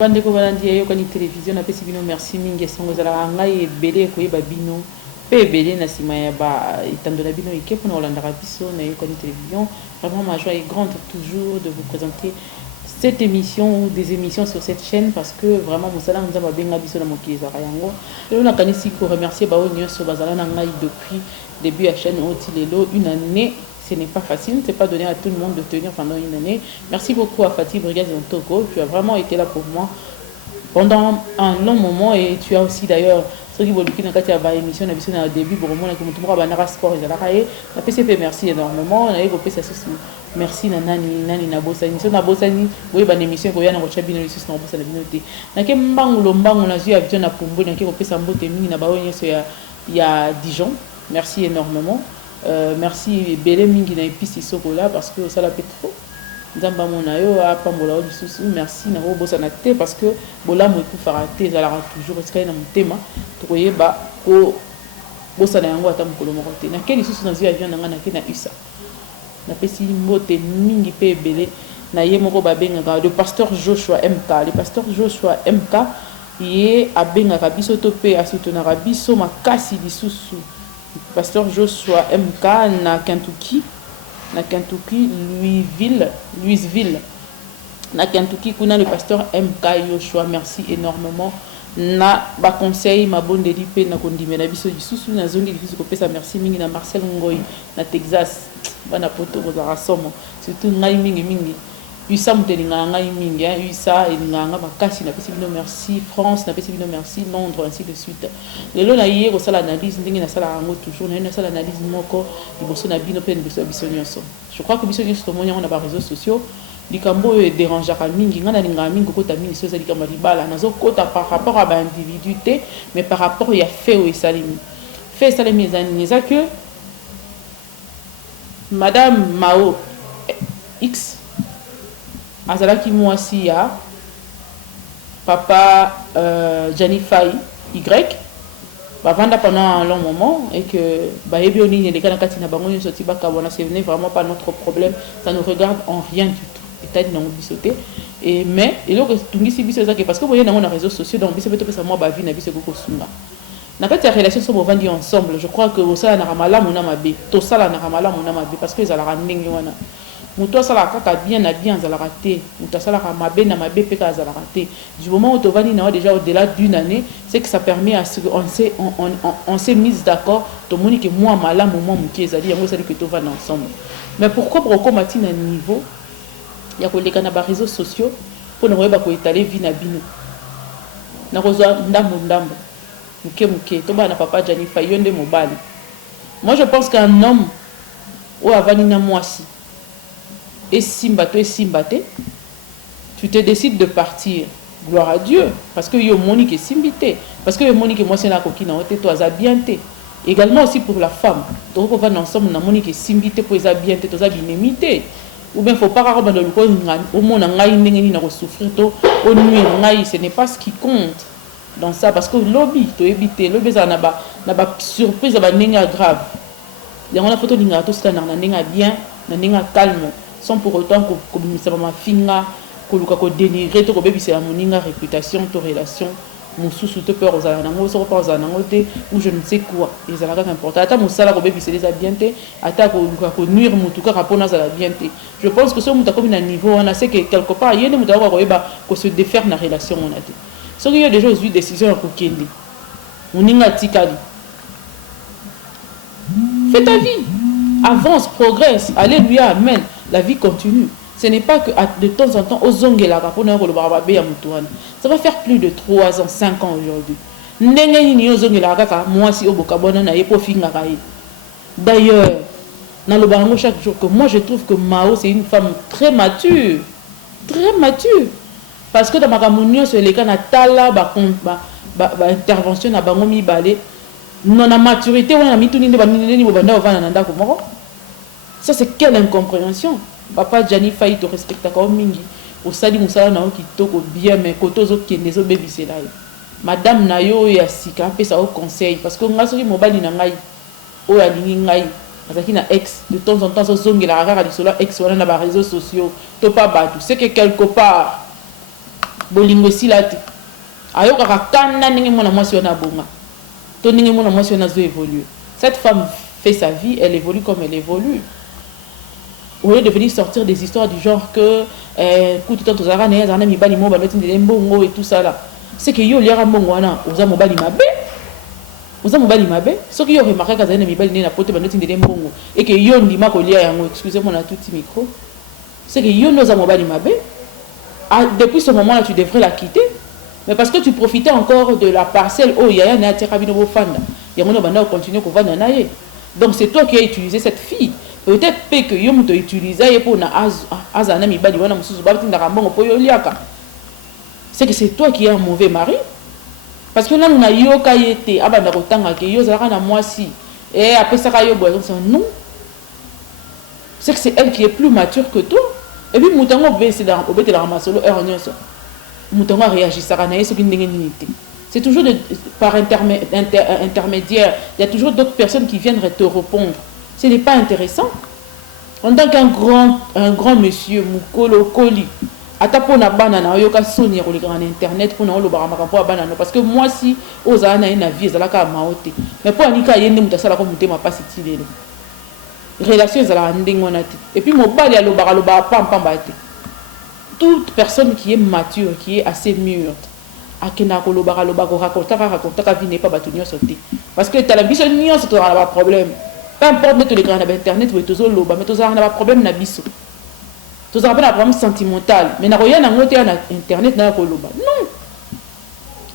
Bande ko balandi yo kani télévision na pesi bino merci mingi songo zala ngai ebele ko yeba bino pe ebele na sima ya ba itandola bino équipe na Olanda biso na yo kani télévision. Vraiment ma joie est grande toujours de vous présenter cette émission ou des émissions sur cette chaîne parce que vraiment musala nzamba benga biso na mokili za yango. Je na kanisi ko remercier ba onyo so bazala na ngai depuis début ya chaîne Otilelo une année. Ce n'est pas facile, c'est pas donné à tout le monde de tenir pendant une année. Merci beaucoup à Fatih Brigade en Togo, tu as vraiment été là pour moi pendant un long moment et tu as aussi d'ailleurs ceux qui veulent qu'il y a émission au début pour moi que mon banara sport et la PCP merci énormément on a évoqué ça merci nani na bosani so na bosani oui ban émission ko yana ko chabino ici na bosani binote na ke mbangulo mbangu na zia avion na pombo na ke ko pesa mbote mingi na baonye so ya Dijon. Merci énormément. Merci Bélé Mingi na épice Sokola parce que ça l'a fait trop. Nzamba monayo a pambola lisusu merci na bosa na te parce que bola mo pour faire te ça la toujours est na motema to koyeba ko bosa na yango ata mokolo moko te na keli lisusu na zia avion na ke na USA na pesi mbote mingi pe Bélé na ye moko babenga le pasteur Joshua MK. Le pasteur Joshua MK ye abenga biso to pe asoutenaka biso makasi lisusu. Pasteur Joshua MK na Kentucky, Louisville, na Kentucky, kuna le pasteur MK Joshua, merci énormément. Na ba conseil ma bonne delipe na kondime na biso lisusu na zone difficile ko pesa merci mingi na Marcel Ngoy na Texas bana poto ko za somo surtout ngai mingi USA mutelinga ngai mingi USA elinganga bakasi na pesi bino merci France na pesi bino merci Londres ainsi de suite lelo na hier ko sala analyse ndenge na sala ngo toujours na sala analyse moko liboso na bino pe liboso biso nyonso. Je crois que biso nyonso to monya on a ba réseaux sociaux likambo e déranger ka mingi ngana linga mingi ko ta mingi so za likambo libala nazo kota par rapport à ba individualité mais par rapport ya fait ou salimi ezani za que madame Mao X azalaki mwasi ya papa Janifai Y bavanda pendant un long moment et que bayebi onini les kana kati na bango nyonso ti bakabona c'est vraiment pas notre problème, ça nous regarde en rien du tout etadi na bisoté et mais eloko tungisi biso ezaki parce que boye na réseaux sociaux donc biso beto pesa moi ba vie na biso ko sunga na kati ya relation so bovandi ensemble. Je crois que osala na malamu na mabe to sala na malamu na mabe parce que ezala ndenge wana muto sala kaka bien na bien za la raté muto sala ka mabe na mabe pe ka za la raté du moment où tovani na déjà au-delà d'une année, c'est que ça permet à ce on s'est mis d'accord to moni que moi malamu moi muki ezali yango sali que tovani ensemble. Mais pourquoi pour mati na niveau ya ko leka na ba réseaux sociaux pour ne pas ko étaler vie na bino na kozwa ndambo muke to bana papa Janifa yonde mobali. Moi je pense qu'un homme ou avani na mwasi et simbate, tu te décides de partir. Gloire à Dieu. Parce que yo monique est simbité. Parce que yo monique moi c'est la coquine en toi za bienté. Également aussi pour la femme. Donc on va ensemble na monique est simbité pour za bienté, toi za binemité. Ou bien faut pas rendre le coin au monde ngai ndenge ni na ko souffrir to au nuire ngai, ce n'est pas ce qui compte dans ça parce que lobby to éviter lobby ça na ba surprise ba ndenge grave. Il y a une photo linga to ça na ndenge bien, na ndenge calme. Sans pour autant que ça m'a finga que dénigrer to bébé c'est la moninga réputation to relation mon sous te peur aux anango so pas aux anango ou je ne sais quoi les alaka important ata mon sala ko bébé c'est déjà bien té ata ko nuire mutuka rapona za la bien té. Je pense que ce muta comme un niveau on a c'est que quelque part yene muta ko yeba ko se défaire na relation on a dit so qu'il y a déjà eu décision ko kendi moninga tikali fais ta vie, avance, progresse, alléluia, amen. La vie continue. Ce n'est pas que de temps en temps, ça va faire plus de 3 ans, 5 ans aujourd'hui. D'ailleurs, dans le barango chaque jour, que moi je trouve que Mao c'est une femme très mature. Très mature. Parce que dans ma camonio, c'est les cas natala, intervention à Bangomi Balé. Non, la maturité, on a mis tout le monde. Ça, c'est quelle incompréhension. Papa Gianni Faye te respecte comme mingi. Au sali musala na ki toko bien mais kotozo ki nezo baby c'est là. Madame Nayo ya sika pe ça au conseil parce que nga soki mobali na ngai o ya lingi ngai azaki na ex de temps en temps so zongela rara di solo ex wana na ba réseaux sociaux to pas batu c'est que quelque part bolingo esila te ayokaka kanda ndenge mwana mwasi wana abonga to ndenge mwana mwasi wana azo évoluer. Cette femme fait sa vie, elle évolue comme elle évolue. Au lieu de venir sortir des histoires du genre que écoute tant aux arana les arana mibali mo ba noti ndele mbongo et tout ça là, c'est que yo liara mbongo wana oza mobali mabe, oza mobali mabe, ce que yo remarqué ka zana mibali na poto ba noti ndele mbongo et que yo ndima ko lia yango, excusez-moi na tout petit micro, c'est que yo noza mobali mabe. Depuis ce moment là tu devrais la quitter, mais parce que tu profitais encore de la parcelle oh yaya na terabino bo fanda yango no bana continuer ko vanda na ye. Donc c'est toi qui as utilisé cette fille. Peut-être que yo muto utiliser pour na azana mibali wana mususu ba tinda mbongo po yo liaka. C'est que c'est toi qui es un mauvais mari. Parce que là, on a yo kayete, abanda kotanga ke yo zalaka na mwasi. Et après ça yo boy non. C'est que c'est elle qui est plus mature que toi. Et puis mutango obese dans obete la ramasolo erronneuse. Mutango réagit ça na yeso ki ndenge nité. C'est toujours par intermédiaire, il y a toujours d'autres personnes qui viennent te répondre. Ce n'est pas intéressant. En tant qu'un grand monsieur mukolo koli atapona banana yoka sonir le grand internet pour na lo baramaka po banana parce que moi si ozana na vie ezalaka maote mais pour anika yende mutasala ko mutema pas sitilelo relation ezala ndingona te et puis mobali ya lo ba pam te. Toute personne qui est mature, qui est assez mûre akena ko lo ba ko raconta vie n'est pas batunyo sauter parce que la vision nyo c'est un problème. Peu importe tous les grands internet ou tous loba mais tous un problème na biso. Tous un problème sentimental mais na roya na ngote na internet na ko loba. Non.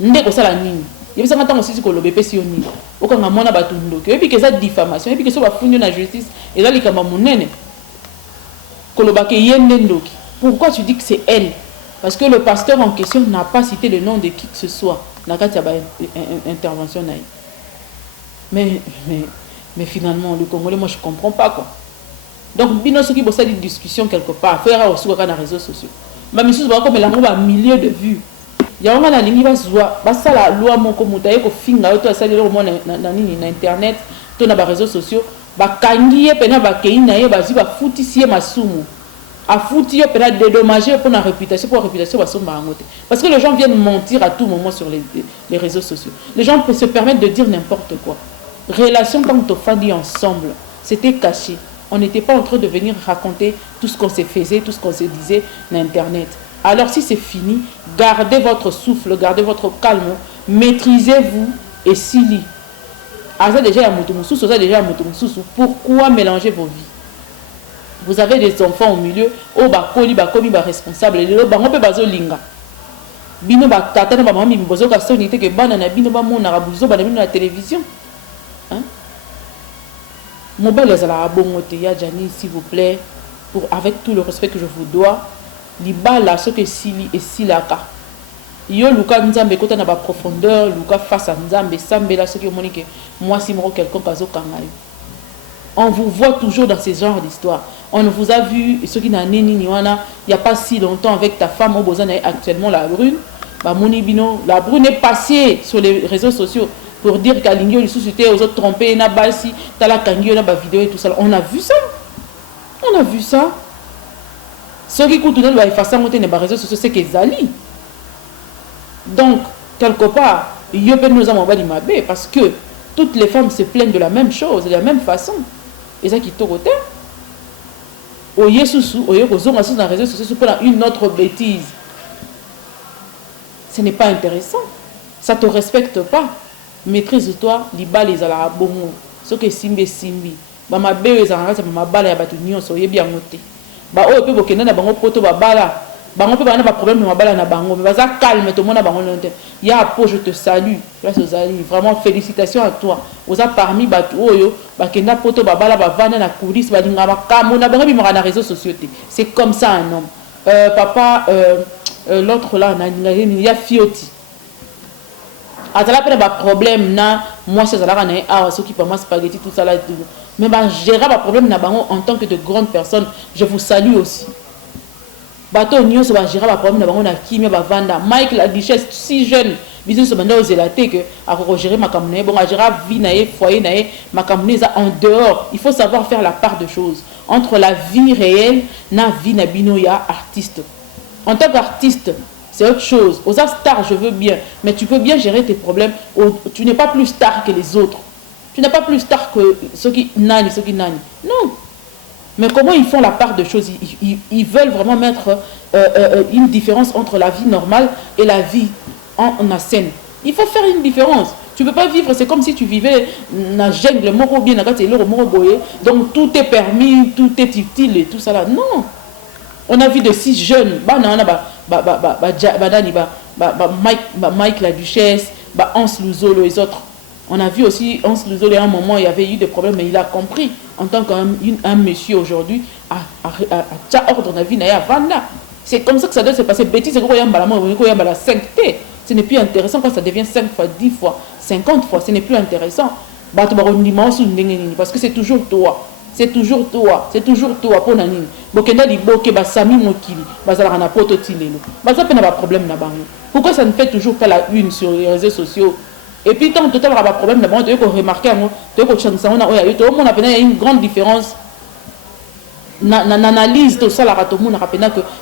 Ndeko sala nini? Yebisa ngata ngosisi ko lobe pesi yo nini. Okanga mona batundoke. Et puis que ça diffamation et puis que so ba funyo na justice et là likamba munene. Ko loba ke yende ndoki. Pourquoi tu dis que c'est elle? Parce que le pasteur en question n'a pas cité le nom de qui que ce soit. Na kati ya ba intervention na. Mais finalement, le Congolais, moi je ne comprends pas quoi. Donc, bino ceux qui bossent des discussions quelque part, faire aussi sur les réseaux sociaux. Mais monsieur, comme il a un millier de vues. Il y a un ligne qui va ça la loi mon communautaire ko finga to ça le moment na internet, to na ba réseaux sociaux, ba kangiye pena ba keina ye ba zi ba futisi masumu. A fouti yo pena dédommager pour la réputation ba somba ngote. Parce que les gens viennent mentir à tout moment sur les réseaux sociaux. Les gens peuvent se permettre de dire n'importe quoi. Relation quand on fait ensemble, c'était caché. On n'était pas en train de venir raconter tout ce qu'on se faisait, tout ce qu'on se disait sur Internet. Alors si c'est fini, gardez votre souffle, gardez votre calme, maîtrisez-vous et sili. Pourquoi mélanger vos vies? Vous avez des enfants au milieu, oh ba koli ba komi ba responsable, le ba ngope bazo linga. Bino ba tata na ba mami bozo ka sonité que bana na bino ba mona rabuzo ba na télévision. Mobile ezala bongote ya Jani s'il vous plaît pour avec tout le respect que je vous dois libala ce que sili et silaka yo luka nzambe kota na ba profondeur luka face à nzambe sambela ce que monique moi si mo quelqu'un kazo kangayo. On vous voit toujours dans ces genres d'histoires. On vous a vu ce qui n'a ni wana il y a pas si longtemps avec ta femme au besoin actuellement la brune ba moni bino la brune est passée sur les réseaux sociaux pour dire qu'Alingio les sociétés aux autres trompés na basi tala kangio na ba vidéo et tout ça. On a vu ça. On a vu ça. Ce qui coûte dans les façons monter les réseaux sociaux c'est que Zali. Donc quelque part, il y a nous avons mabé parce que toutes les femmes se plaignent de la même chose, de la même façon. Et ça qui est au côté. Oye sousou, oye kozonga sur les réseaux sociaux pour une autre bêtise. Ce n'est pas intéressant. Ça te respecte pas. Maîtrise-toi, liba les ala bongo. Ce que simbi. Ba mabe ezanga ça ba bala ya batu nyonso yebi yangote. Ba o pe bokenda na bango poto ba bala. Bango pe bana ba problème na bala na bango. Ba za calme to mona bango nonte. Ya po je te salue. Grâce aux amis, vraiment félicitations à toi. Oza parmi batu oyo ba kenda poto ba bala ba vana na coulisses ba linga ba kamo na bango bi mo na réseaux sociaux. C'est comme ça un homme. Papa l'autre là il y a Fioti. Atala pena ba problème na moi c'est ça na ah ceux qui pas spaghetti tout ça là mais ba gérer ba problème na bango en tant que de grandes personnes je vous salue aussi bato nyo so ba gérer ba problème na bango na kimia ba vanda Mike la Duchesse si jeune business so banda ozelaté que a ko gérer makamune bon a gérer vie na e foyer na e makamune za en dehors il faut savoir faire la part de choses entre la vie réelle na vie na bino ya artiste en tant qu'artiste c'est autre chose. Aux stars, je veux bien, mais tu peux bien gérer tes problèmes. Tu n'es pas plus star que les autres. Tu n'es pas plus star que ceux qui nani, ceux qui nani. Non. Mais comment ils font la part de choses? Ils veulent vraiment mettre une différence entre la vie normale et la vie en scène. Il faut faire une différence. Tu ne peux pas vivre, c'est comme si tu vivais dans la jungle, donc tout est permis, tout est utile et tout ça là. Non. On a vu de 6 jeunes, Mike la Duchesse, Hans Luzolo et les autres. On a vu aussi Hans Luzolo, à un moment, il y avait eu des problèmes, mais il a compris, en tant qu'un monsieur aujourd'hui, à ordre de vie, à Vanda. C'est comme ça que ça doit se passer. Bêtise, c'est quoi, il y a la 5T. Ce n'est plus intéressant quand ça devient 5 fois, 10 fois, 50 fois. Ce n'est plus intéressant. Parce que c'est toujours toi. C'est toujours toi. C'est toujours toi. Pour Nanine. Pourquoi ça ne fait toujours pas la une sur les réseaux sociaux? Et puis, tant total, il y a un problème. Tu peux remarquer, il y a une grande différence. N'analyse tout ça, que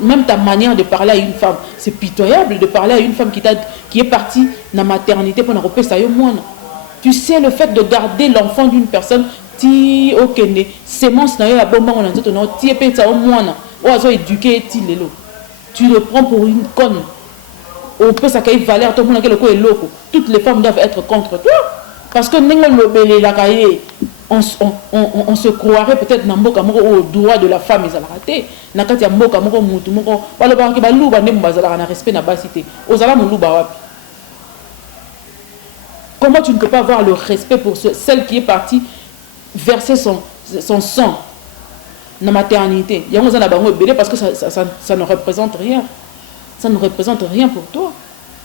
même ta manière de parler à une femme, c'est pitoyable de parler à une femme qui est partie dans la maternité pour repérer ça. Tu sais, le fait de garder l'enfant d'une personne, tu le prends pour une conne. On peut s'accueillir valeur, tout le monde est loco. Toutes les femmes doivent être contre toi. Parce que on se croirait peut-être dans au droit de la femme, ils ont raté. Comment tu ne peux pas avoir le respect pour celle qui est partie verser son sang dans la maternité? Parce que ça ne représente rien. Ça ne représente rien pour toi.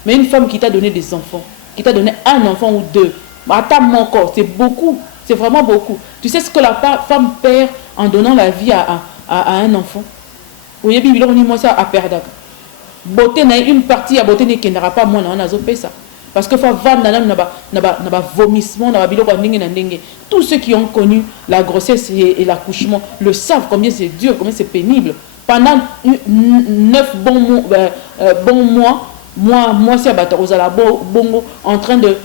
Mais une femme qui t'a donné des enfants, qui t'a donné un enfant ou deux, mon corps, c'est beaucoup. C'est vraiment beaucoup. Tu sais ce que la femme perd en donnant la vie à un enfant? Oui, moi ça à perdre. Beauté n'a une partie à beauté qui n'aura pas moi on a ça. Parce que faut vendre na vomissement na biloko ndenge na ndenge. Tous ceux qui ont connu la grossesse et l'accouchement le savent combien c'est dur, combien c'est pénible. Pendant 9 bons mois, moi c'est bongo en train de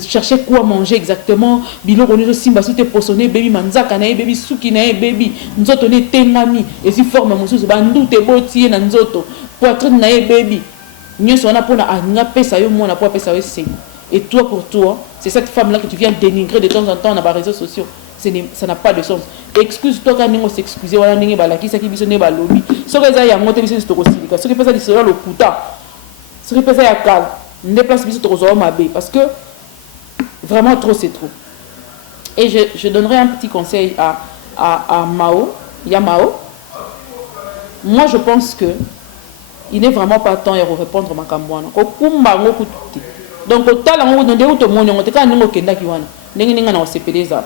chercher quoi manger exactement. Biloko ni simba soute posone baby manzaka na baby suki na baby nzoto ne tengami et si forme mosusu bandu te botie na nzoto poitrine na baby nyoso na pona anya pesa yo mona po pesa yo c'est. Et toi pour toi, c'est cette femme là que tu viens dénigrer de temps en temps dans les réseaux sociaux. Ça n'a pas de sens. Excuse-toi quand on s'excuse wala ndenge balaki ça qui biso ne balobi. Soki eza ya moto biso to kosilika. Soki pesa lisolo le kuta. Soki pesa ya kal. Ne place biso to kozo mabe parce que vraiment trop c'est trop. Et je donnerai un petit conseil à Mao, Yamao. Moi je pense que il n'est vraiment pas temps de répondre à ma cambouane. Donc, au talent, on a des autres moyens, on a des gens qui ont des gens qui ont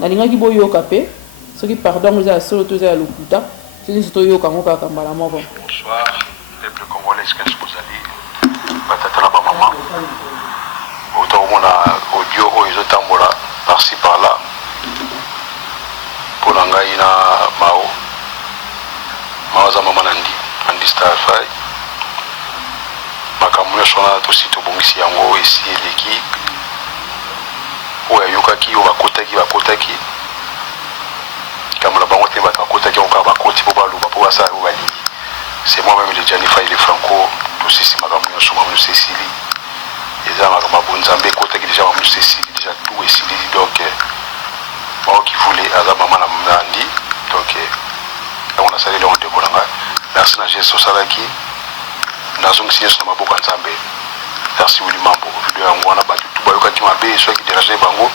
nalinga ki boyo kapé ce qui pardon vous a solo tous à lokuta c'est surtout yo kangoka kambala moko. Bonsoir peuple congolais, qu'est-ce que vous allez batata la maman autant on a audio o izo tambola par-ci par-là pour ngai na mao za mama nandi star fay makamuna shona to sito bongisi yango esi l'équipe oya yokaki yo bakotaki kamula bango te bakotaki encore bakoti po baluba po basala po balingi. C'est moi-même le Janifa et le Franco to sisi makambo nyonso mamu Cécilie eza makambo bonzambe kotaki déjà mamu Cécilie déjà tout esili donc moi qui voulait aza mama na mnandi donc on a salé le on décolanga merci na Jésus salaki nazongisi yesu na maboko nzambe. Merci Willy Mambo video yango wana batu tu bayoka ki mabe so ki déranger bango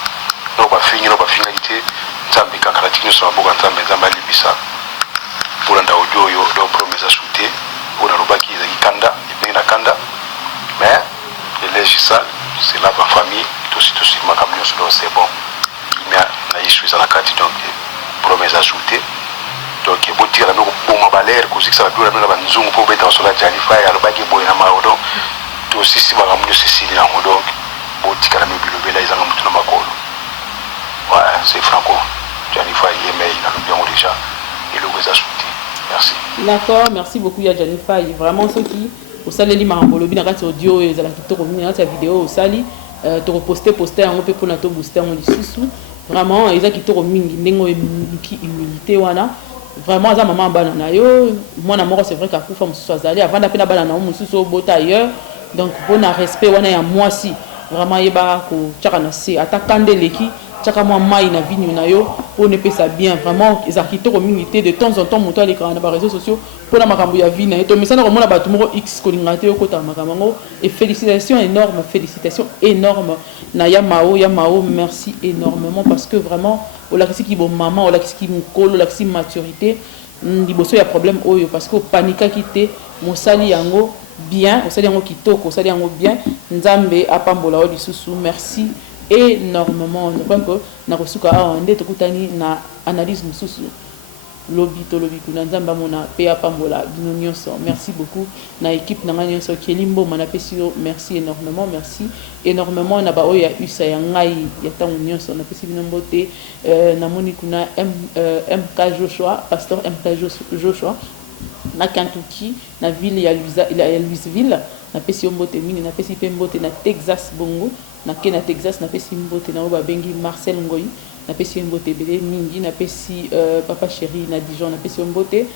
no ba fingi ite nzambe kaka latiki so maboko nzambe nzambe libisa pour nda audio yo do promesse à shooter ona lobaki ezaki kanda ipenge na kanda mais les légisal c'est là ma famille tout makamyo so c'est bon mais na issue ça na kati donc promesse à shooter donc botira no boma baler ko sikisa ba bula na banzungu po beta so la Janifa ya lobaki boy na maodo aussi si makambo Cécilie na donc botika na bilobela izanga mutu na makolo. Ouais, c'est Franco Janifa email na bien déjà et le réseau soutien. Merci. D'accord, merci beaucoup ya Janifa, vraiment ceux qui au saleli marambolobi na kati audio ezala kitoko mingi na kati ya vidéo au sali to reposter yango pe pona to booster yango lisusu vraiment eza kitoko mingi ndengo emiki humilité wana vraiment aza maman bana na yo mwana moko c'est vrai qu'akufa mususu azali avant d'apena bana na mususu obota ailleurs donc bona respect wana ya mwasi vraiment yeba ko tchaka na se atakande leki tchaka mwa mai na vigno na yo pour ne pas ça bien vraiment eza kitoko mingi te de temps en temps moto ali kana ba réseaux sociaux pour la makambo ya vie na to mesana ko mona batu moko x ko lingate yo kota makambo et félicitations énorme na Yamao merci énormément parce que vraiment o la kisi ki bon maman o la kisi ki mukolo la kisi maturité liboso ya problème oyo parce que panika kité mosali yango bien osali yango kitoko osali yango bien nzambe apambola o lisusu merci énormément je crois que na kosuka nde tokutani na analyse mususu lobi kuna nzamba mona pe apambola bino nyonso merci beaucoup na équipe na nyonso kelimbo mana pesio merci énormément na ba oya usa ya ngai ya tangu nyonso na pesi bino mbote na moni kuna MK Joshua pasteur MK Joshua na Kentucky na ville ya Louisville na pesi mbote mingi na pesi pe mbote na Texas bongo na Texas na pesi mbote na ba bengi Marcel Ngoyi na pesi mbote belé mingi na pesi papa chéri na Dijon na pesi mbote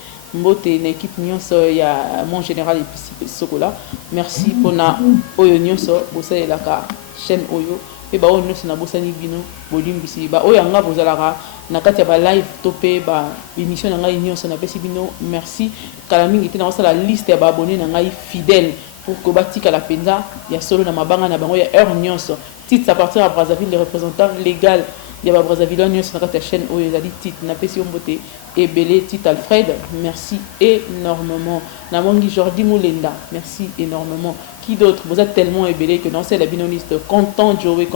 na équipe nyonso ya mon général et pesi sokola merci pour na oyo nyonso bosala la ka chaîne oyo pe ba oyo nyonso na bosani bino bolimbisi ba oyo nga bozalaka na kati ya ba live topé ba émission na ngai nyonso na pesi bino merci kala mingi te na osala liste ya ba abonnés na ngai fidèle pour que batika la penza ya solo na mabanga na bango ya heure nyonso titre à partir à Brazzaville les représentants légal ya ba Brazzaville nyonso na kati ya chaîne oyo ezali titre na pesi mbote et belé titre Alfred merci énormément na mongi Jordi Moulenda merci énormément qui d'autre vous êtes tellement ébélé que non c'est la binoniste content de jouer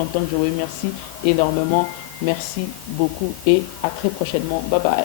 merci énormément merci beaucoup et à très prochainement bye bye.